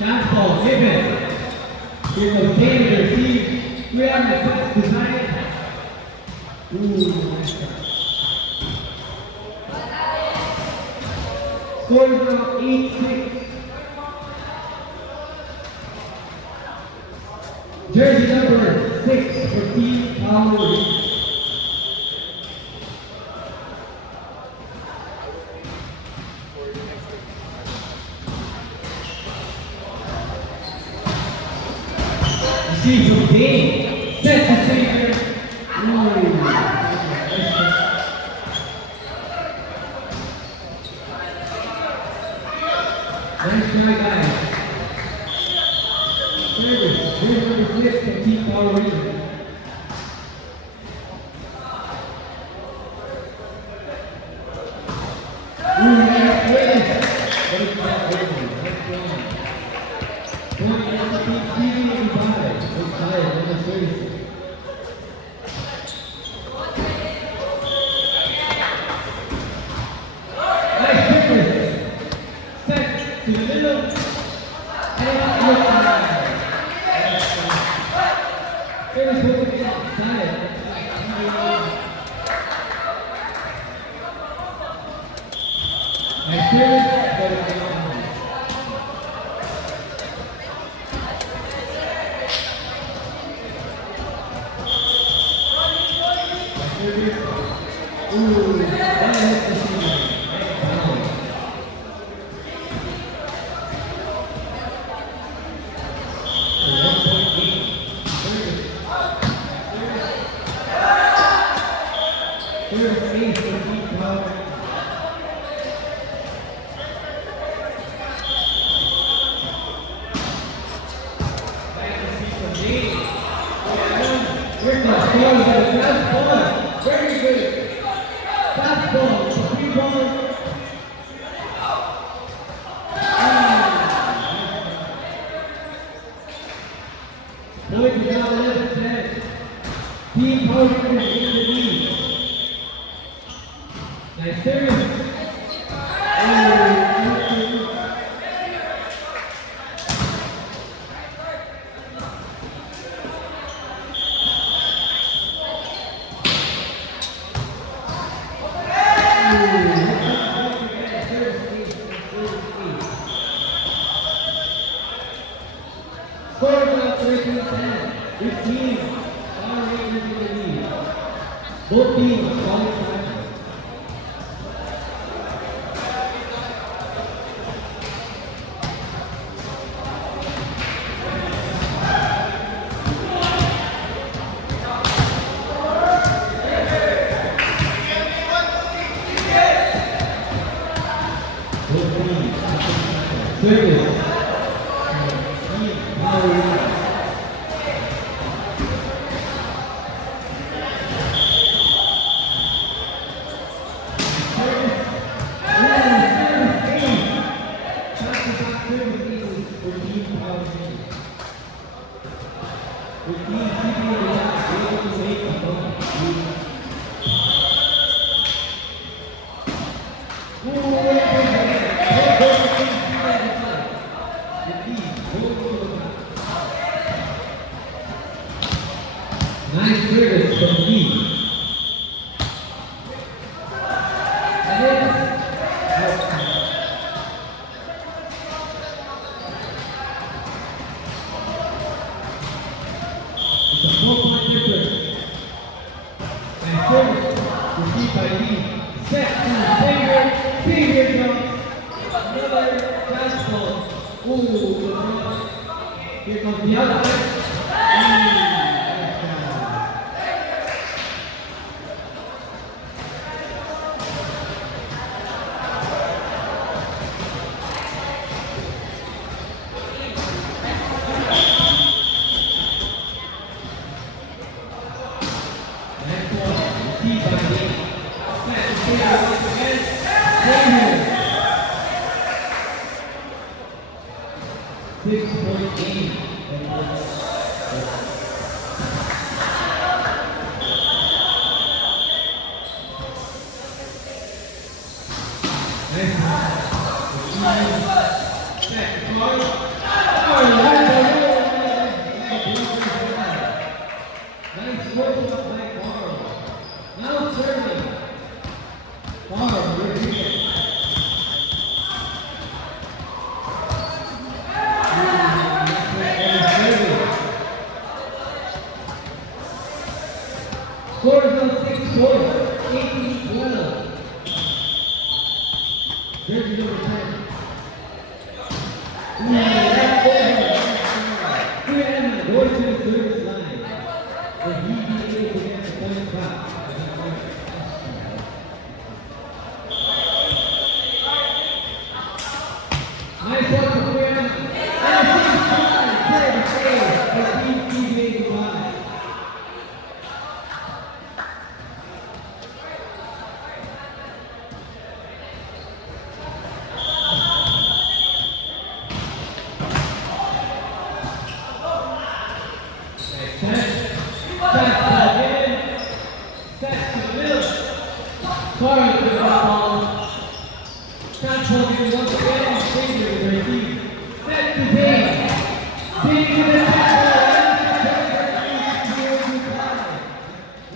Shot ball given. Here goes David, receive. We have the first design. Ooh, nice shot. Score now 8-6. Jersey number 6 for Team Power. See from Dane. Set the savior. Ooh. Nice try, guys. Service. Here's number 6 from Team Power Rangers. Ooh, nice play. Nice play. Point number 15 and 5. Good try, number 36. Nice fitness. Set to the middle. And look at finish with the inside. Nice finish. Ooh, that hit the ceiling. Very good. Fastball, 3 balls. Point is now 11-10. Team Power Rangers in the lead. Nice service. Score about 13-10. 15. Power Rangers in the lead. Both teams qualify. Service. Power Rangers. Nice service from Lee. It's a 4-point difference. And service received by Lee. Set to finger jump. Another fastball. Ooh, the ball. Here comes the other side. Six-point game. Brianna going to the service line. Will he be able to get the point back? Nice one for Brianna. And a big time. Good save for Team TJ Dubai. Sorry, good ball. Shot pointing once again, finger to receive. Set to Dane. Dane to the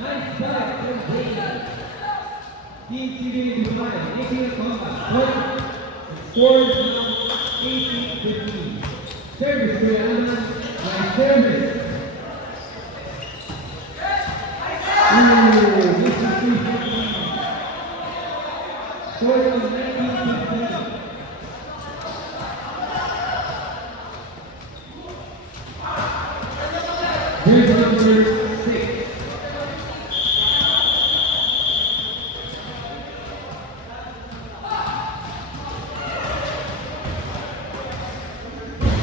nice shot from Dane. Team TJ Dubai making a comeback. Point. Score is now 18-15. Service to Anna. Nice service. Ooh, this is 3-15. Score of 19-15. Here's number 6.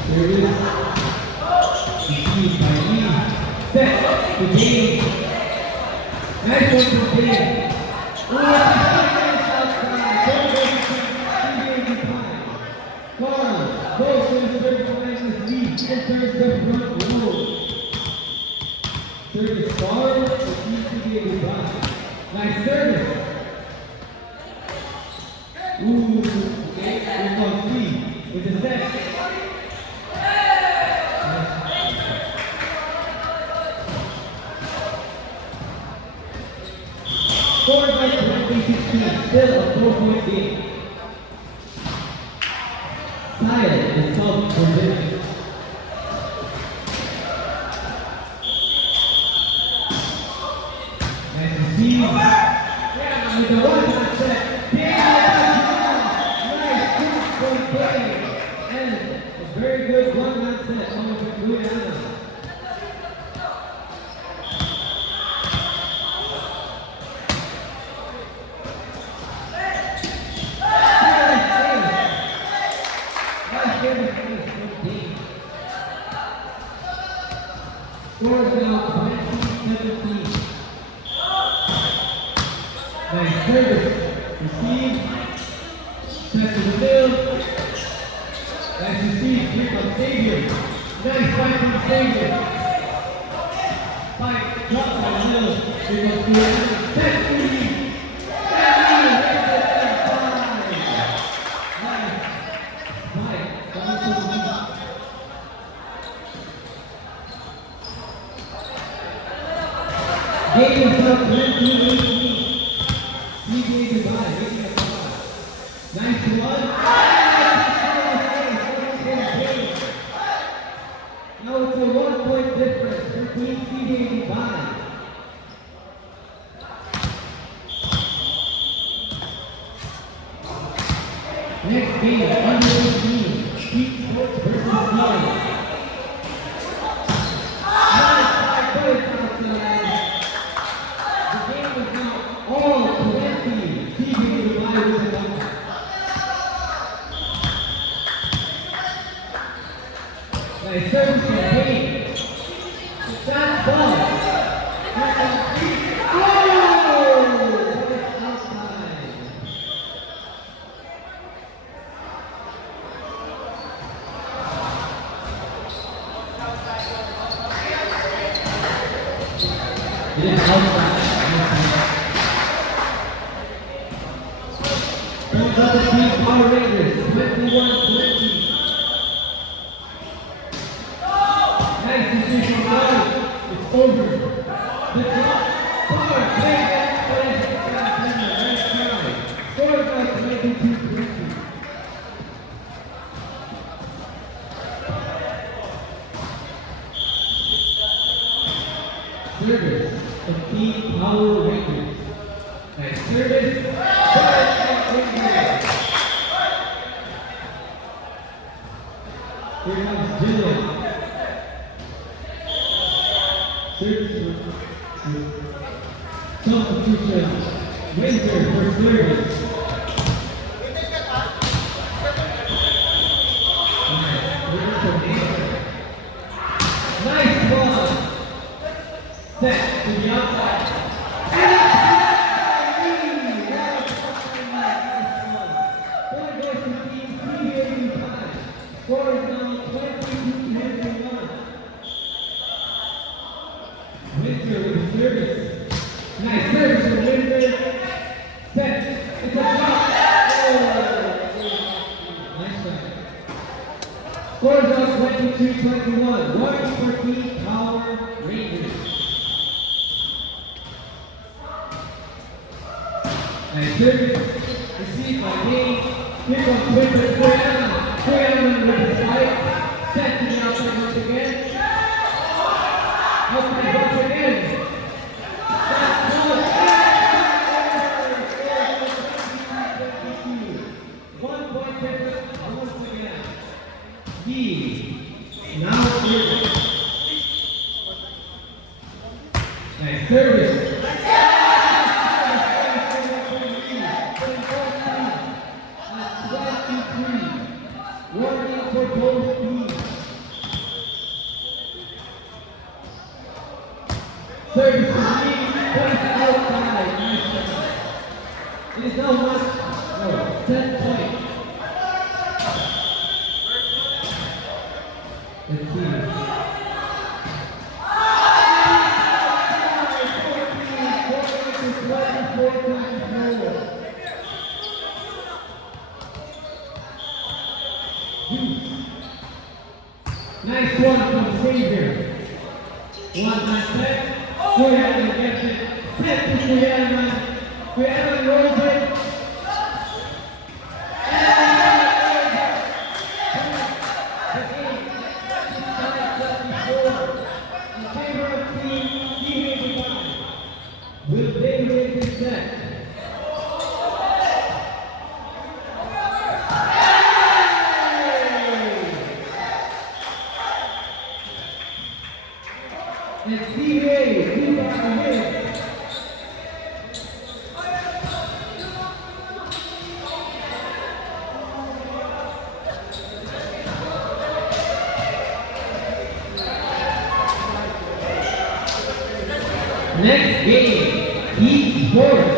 There it is. Received by Lee. Set the game. Nice one for Dane. Carl goes to the third line with Lee. Enters the front row. Service Carl with TJ Dubai. Nice service. Ooh, here comes Lee with the set. Scored by 2016, still a 4-point game. Kyle is top position. Nice to see you. Yeah, with the one-hand set. Nice 2-point play. And a very good one-hand set coming from Brianna. Score is now 19-17. Nice service. Receive. Set to the middle. Nice receive. Here comes Xavier. Nice fight from Xavier. Fight. Drop by the middle. Here comes Brianna. Set to Lee. Game is up 19-18. TJ Dubai making a comeback. Nice one. Now it's a 1-point difference between TJ Dubai. Next game, under 18. Street Sports versus Lions. All 20, TJ Dubai with a number. Nice service from Payne. Shot ball. Oh! That's outside. It is outside. Double team Power Rangers, 21-20. Nice decision, guys. It's over. The drop. Power, play that play. Nice try. Score by 22-20. Service of Team Power Rangers. Nice service. Here comes Dylan. Substitution. Winter for service. Nice ball. Set to the outside. Point goes to team CBA5. Score is now 22-21. Winter with the service. Nice service from Winter. Set. It's a shot. Oh. Nice shot. Scores out 22-21. 1-14 Power Rangers. Nice service. Received by King. Here comes Winter. Koyama with the spike. Set to the outside once again. Outside once again. 1 point difference once again. He now service. Nice service. Warning for both teams. Service to me, points outside. Nice shot. It is now 10 points. Let's see. Nice one from Xavier. 1 on set. Koyama gets it. Set to Koyama. Koyama rolls it. In favor of team CBA5. Will they win this set? And CBA, keep on the win. Next game, Heat Sports.